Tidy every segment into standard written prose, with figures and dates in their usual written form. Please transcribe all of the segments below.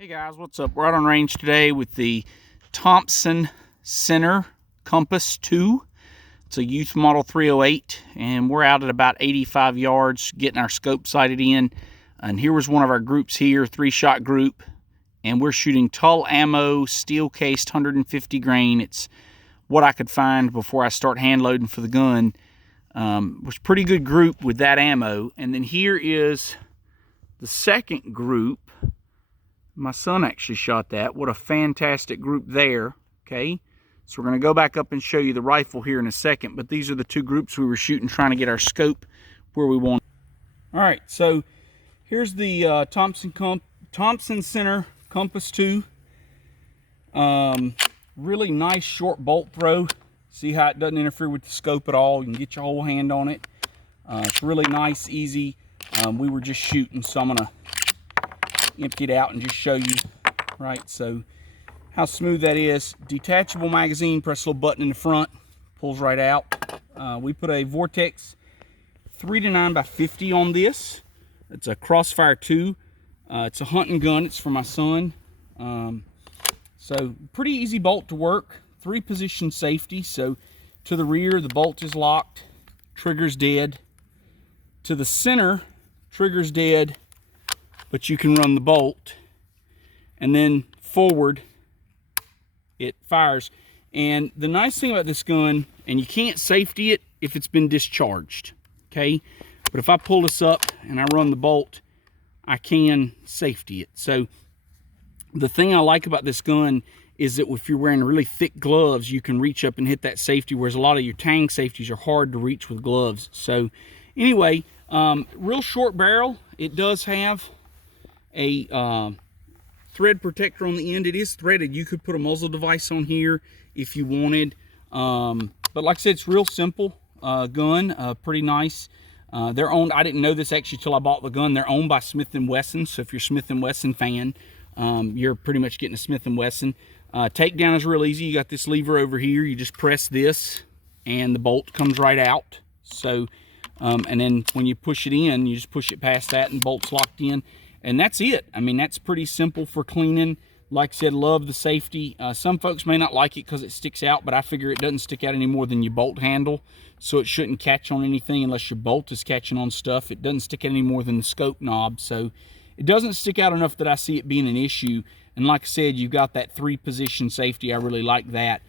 Hey guys, what's up? We're out on range today with the Thomson Center Compass 2. It's a youth model 308, and we're out at about 85 yards getting our scope sighted in. And here was one of our groups here, 3-shot group, and we're shooting Tull ammo, steel cased 150 grain. It's what I could find before I start hand loading for the gun. It was a pretty good group with that ammo. And then here is the second group. My son actually shot that. What a fantastic group there. Okay, so we're going to go back up and show you the rifle here in a second, but these are the two groups we were shooting, trying to get our scope where we want. All right, so here's the Thomson Center Compass 2. Really nice short bolt throw. See how it doesn't interfere with the scope at all. You can get your whole hand on it. It's really nice, easy. We were just shooting, so I'm going to empty it out and just show you, right? So how smooth that is. Detachable magazine, press a little button in the front, pulls right out. We put a vortex 3-9x50 on this. It's a crossfire 2. It's a hunting gun. It's for my son. So pretty easy bolt to work. 3-position safety. So to the rear, the bolt is locked, trigger's dead. To the center, trigger's dead, but you can run the bolt, and then forward it fires. And the nice thing about this gun, and you can't safety it if it's been discharged, okay? But if I pull this up and I run the bolt, I can safety it. So the thing I like about this gun is that if you're wearing really thick gloves, you can reach up and hit that safety, whereas a lot of your tang safeties are hard to reach with gloves. So anyway, real short barrel. It does have a thread protector on the end. It is threaded. You could put a muzzle device on here if you wanted, but like I said, it's real simple gun. Pretty nice. They're owned, I didn't know this actually till I bought the gun, they're owned by Smith & Wesson. So if you're a Smith & Wesson fan, you're pretty much getting a Smith & Wesson. Takedown is real easy. You got this lever over here, you just press this and the bolt comes right out. So and then when you push it in, you just push it past that and the bolt's locked in. And that's it. I mean, that's pretty simple for cleaning. Like I said, love the safety. Some folks may not like it because it sticks out, but I figure it doesn't stick out any more than your bolt handle. So it shouldn't catch on anything unless your bolt is catching on stuff. It doesn't stick out any more than the scope knob. So it doesn't stick out enough that I see it being an issue. And like I said, you've got that 3-position safety. I really like that.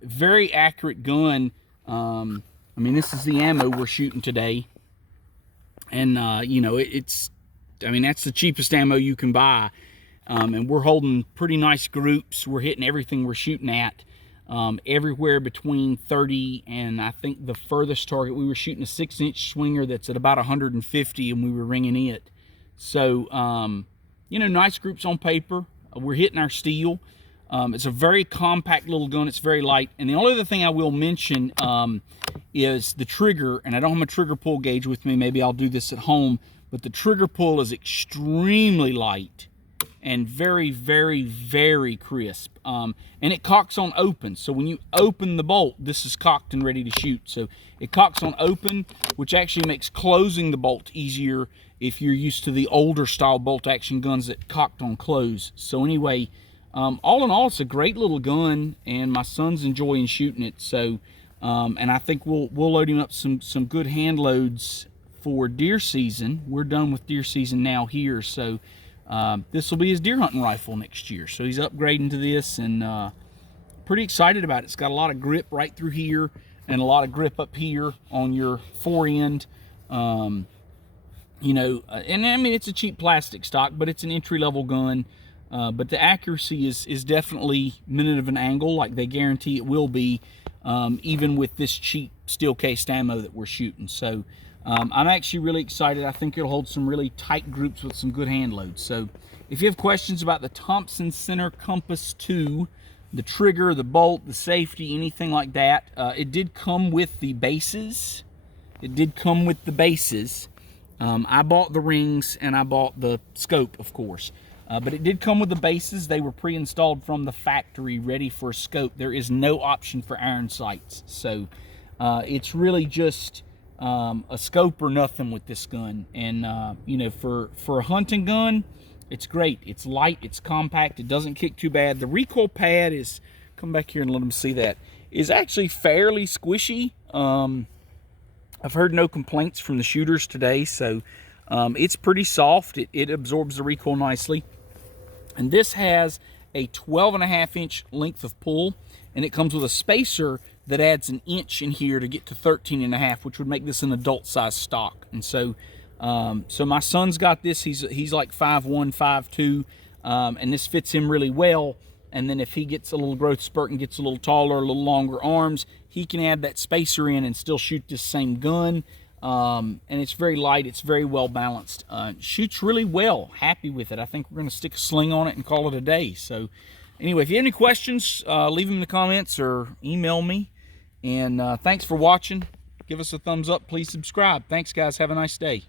Very accurate gun. I mean, this is the ammo we're shooting today. And, you know, I mean, that's the cheapest ammo you can buy. And we're holding pretty nice groups. We're hitting everything we're shooting at. Everywhere between 30 and I think the furthest target, we were shooting a 6-inch swinger that's at about 150 and we were ringing it. So, you know, nice groups on paper. We're hitting our steel. It's a very compact little gun. It's very light. And the only other thing I will mention is the trigger. And I don't have my trigger pull gauge with me. Maybe I'll do this at home. But the trigger pull is extremely light and very, very, very crisp. And it cocks on open. So when you open the bolt, this is cocked and ready to shoot. So it cocks on open, which actually makes closing the bolt easier if you're used to the older style bolt action guns that cocked on close. So anyway, all in all, it's a great little gun, and my son's enjoying shooting it. So, and I think we'll load him up some good hand loads for deer season. We're done with deer season now here, so this will be his deer hunting rifle next year. So he's upgrading to this, and pretty excited about it. It's got a lot of grip right through here and a lot of grip up here on your forend. You know, and I mean, it's a cheap plastic stock, but it's an entry-level gun. But the accuracy is definitely minute of an angle, like they guarantee it will be, even with this cheap steel cased ammo that we're shooting. So I'm actually really excited. I think it'll hold some really tight groups with some good hand loads. So if you have questions about the Thomson Center Compass 2, the trigger, the bolt, the safety, anything like that, it did come with the bases. It did come with the bases. I bought the rings and I bought the scope, of course. But it did come with the bases. They were pre-installed from the factory, ready for a scope. There is no option for iron sights. So it's really just a scope or nothing with this gun. And you know, for a hunting gun, It's great. It's light, it's compact, it doesn't kick too bad. The recoil pad is, come back here and let them see that, is actually fairly squishy. I've heard no complaints from the shooters today, so it's pretty soft. It absorbs the recoil nicely. And this has a 12.5-inch length of pull, and it comes with a spacer that adds an inch in here to get to 13.5, which would make this an adult size stock. And so so my son's got this. He's like 5'1", 5'2", and this fits him really well. And then if he gets a little growth spurt and gets a little taller, a little longer arms, he can add that spacer in and still shoot this same gun. And it's very light. It's very well balanced. Shoots really well. Happy with it. I think we're going to stick a sling on it and call it a day. So anyway, if you have any questions, leave them in the comments or email me. And thanks for watching. Give us a thumbs up. Please subscribe. Thanks, guys. Have a nice day.